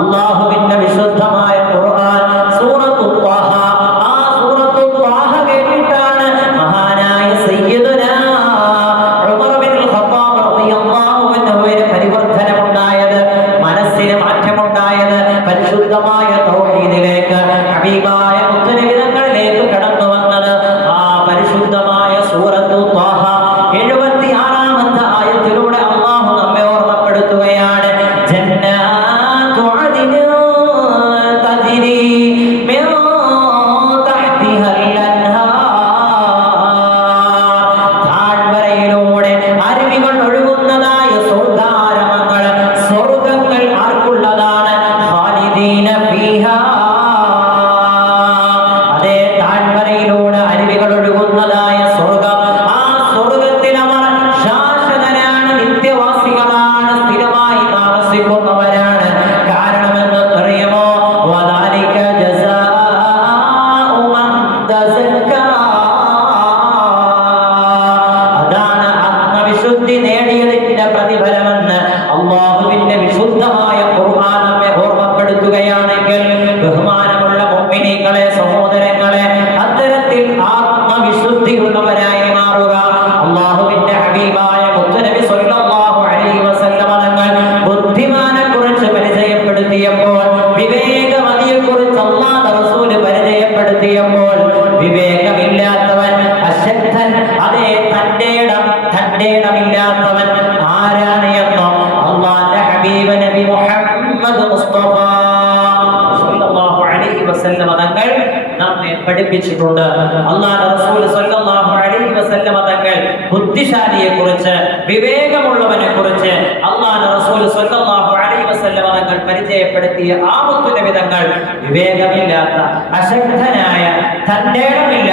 അല്ലാഹുവിന്റെ വിശുദ്ധമായ ഖുർആൻ സൂറത്തു ത്വാഹ, ആ സൂറത്തു ത്വാഹ കേട്ടിട്ടാണ് മഹാനായ സയ്യിദുനാ ഉമർ ബിൻ ഖത്താബ് റളിയല്ലാഹു അൻഹുവിന് പരിവർത്തനമുണ്ടായത്, മനസ്സിന് മാറ്റമുണ്ടായത്, പരിശുദ്ധമായ തൗഹീദിലേക്ക്, ഹബീബായ മുത്തുനബി തങ്ങളിലേക്ക് കടന്നു വന്നത് ആ പരിശുദ്ധമായ സൂറത്തു ത്വാഹ 76ാമത്തെ ആയത്തിലൂടെ അല്ലാഹു നമ്മെ ഓർമ്മപ്പെടുത്തുകയാണ്. ജന്നാതു അദ്നിൻ തജ്രി മിൻ തഹ്തിഹൽ അൻഹാർ, താഴ്വരയിലൂടെ അരുവികൾ ഒഴുകുന്നതായ സ്വർഗ്ഗാരമങ്ങൾ, സ്വർഗ്ഗങ്ങൾ ആർക്കുള്ളതാണ്? ഖാലിദീന ഫീഹാ, അതേ താഴ്വരയിലൂടെ അരുവികൾ ഒഴുകുന്നതായ സ്വർഗ്ഗം, ആ സ്വർഗ്ഗത്തിൽ അവർ ശാശ്വതരാണ്, നിത്യവാസികളാണ്, സ്ഥിരമായി താമസിക്കുന്നവരാണ്. കാരണമെന്ന് അറിയുമോ? വദാലിക ജസാഉ മൻ തസക്ക, അതാണ് ആത്മവിശുദ്ധി നേടിയതിന്റെ പ്രതിഫലമെന്ന് അല്ലാഹുവിന്റെ വിശുദ്ധമായ ഖുർആൻ നമ്മെ ഓർമ്മപ്പെടുത്തുകയാണെങ്കിൽ, ബഹുമാനമുള്ള മുഅ്മിനീങ്ങളെ, സഹോദരങ്ങളെ, അത്തരത്തിൽ ആത്മവിശുദ്ധിയുള്ളവരായി മാറുക. അല്ലാഹുവിന്റെ ഹബീബായ മുത്തുനബി സ്വല്ലല്ലാഹു അലൈഹി വസല്ലം തങ്ങൾ ബുദ്ധിമാനെക്കുറിച്ച് പരിചയപ്പെടുത്തിയപ്പോൾ, വിവേകമതിയെക്കുറിച്ച് അല്ലാഹുവിന്റെ റസൂൽ പരിചയപ്പെടുത്തിയപ്പോൾ, വിവേകമില്ലാത്തവൻ, അശക്തൻ, അതേ തന്റേടമില്ലാത്തവൻ ആരാണ് എന്നോ അല്ലാഹുവിന്റെ ഹബീബ് നബി മുഹമ്മദ് മുസ്തഫ സ്വല്ലല്ലാഹു അലൈഹി വസല്ലം തങ്ങൾ നമ്മെ പഠിപ്പിച്ചിട്ടുണ്ട്. അല്ലാഹുവിന്റെ റസൂൽ സ്വല്ലല്ലാഹു അലൈഹി വസല്ലം തങ്ങൾ ബുദ്ധിശാലിയെക്കുറിച്ച്, വിവേകമുള്ളവനെക്കുറിച്ച് അല്ലാഹുവിന്റെ റസൂൽ സ്വല്ലല്ലാഹു അലൈഹി വസല്ലം തങ്ങൾ പരിചയപ്പെടുത്തിയ ആ മുത്തുനബി തങ്ങൾ വിവേകമില്ലാത്ത, അശക്തനായ, തന്റേടമില്ലാത്ത